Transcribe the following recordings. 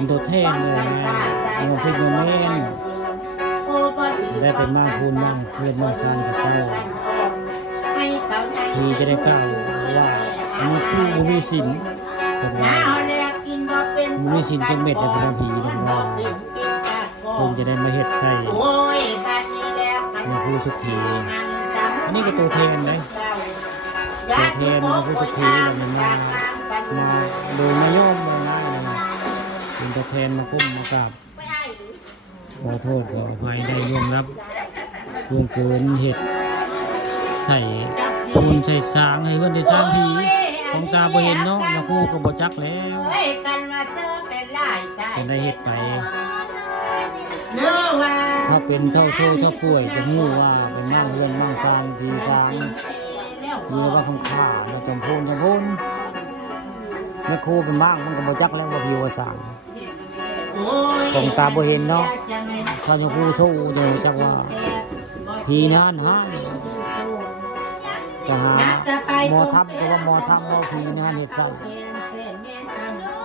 เป็นตัวแทนเลยนะโมพิโยเมนได้เป็นมากคุณมากเพื่อนมากชานกับเจ้าที่จะได้กล่าวว่ามีผู้มีสินคนว่ามีสินจนเม็ดในพระผีนั่นว่าคงจะได้มาเฮ็ดใส่ในผู้สุขีอันนี้ก็ตัวแทนเลยตัวแทนในผู้สุขีมันมาโดยมาโยมมาเป็นตัวแทนมาก้มมากราบขอโทษขออภัยได้ร่วมรับร่วมเกินเหตุใส่ปูนใส่สางให้เพื่อนได้สร้างผีของตาบ่เห็นเนาะนะครูก็บ่จักแล้วจะได้เหตุไปถ้าเป็นเท่าโทษเท่าป่วยจะงูว่าเป็นมั่งเรื่องมั่งซานผีซางมีว่าข้างข้าแล้วจำพูนแม่ครูเป็นมั่งมันก็บ่จักแล้วว่าผีว่าสางของตาบ่เห็นเนาะพระครูโทษเดี๋ยวจักว่าผีนั่นฮะจะหาหมอทับก็ว่าหมอทับเราผีนั่นเหตุใส่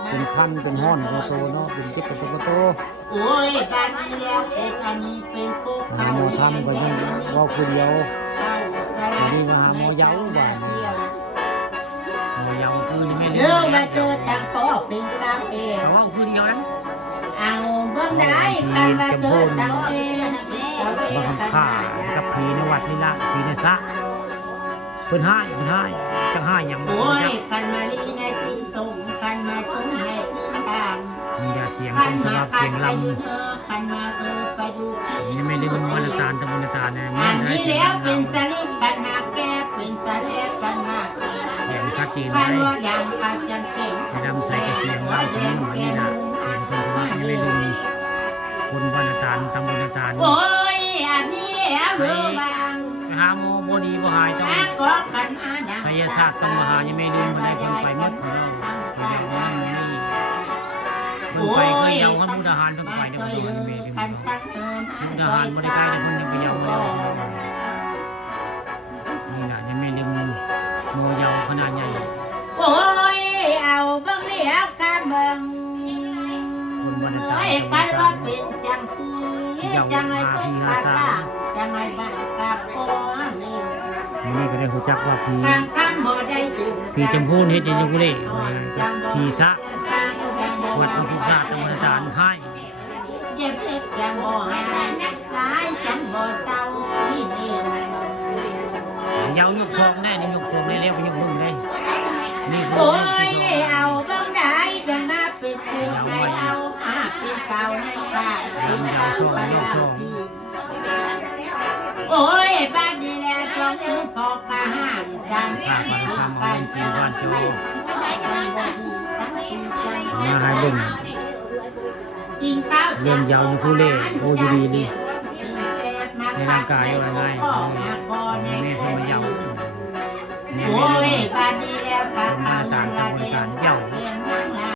เป็นคันเป็นห้อนกระโตเนาะเป็นติ๊กกระโตหมอทับก็ยังว่าคือเดียวนี่มาหาหมอเย้าบ้านหมอเย้าคือไม่ได้มาเจอทางพ่อเป็นกาแฟแต่ว่าคือเดียวนั้นเอาเบื้องได้กันมาเจอทางเองบางข่ากับผีในวัดนี่ละผีในซะเพิ่นให้จะให้อย่างโอ้ยกันมาลีในตีส่งกันมาส่งในตีตามมียาเสียงคงสลับเสียงลำนี่ไม่ได้เป็นมรดาตะมรดาเนี่ยไม่ได้เสียงลำเป็นสลิปกันมาแก้เป็นสเลปกันมาเสียงชัดเจนเลยจะดำใส่กระเสียงลำที่นี่นี่นะเสียงคนสลับไม่ได้ลืมคนมรดาตะมรดาโอ้ยอันนี้เมื่อวานหาโมโมดีบ่หายต้องไสยศาสตร์ต้องมาหายังไม่ลืมมาได้คนไปหมดของเราไปแล้วนั่นนี่คนไปก็เยาว์มุกดาหารเพิ่งไปได้คนเดียวยังไม่ลืมมุกดาหารบริการได้คนยังไปเยาว์แล้วนี่นะยังไม่ลืมโมเยาว์ขนาดใหญ่โอ้ยเอาบ้างเลี้ยวกันเบิ่งคนบริการไปว่าเป็นจังสีจังไรเป็นตาจังไรบ้านตาโป้นี่ก็ได้หูจักว่าผีจำพูนเฮ็ดยังกุเล่ผีซะวัดพระพุทธศาสนาจารย์ให้เยาวยกซองได้นี่ยกซองได้แล้วยกนุ่มได้นี่คือโอ้ยเอาบ้างได้จะมาเป็นผู้ให้เอาเป็นเป่าให้ป้าเป็นเป่าซองยกซองโอ้ยบ้านนี้แหละสองมือพอกะห้าสามไปปีบ้านโจมาให้เบิ่งเรื่องยาวอยู่คู่เล่โอยูดีนี่ในร่างกายว่าไงแม่เขายาวเนี่ยบ้านนี้แล้วพามาต่างจังหวัดต่างเจ้า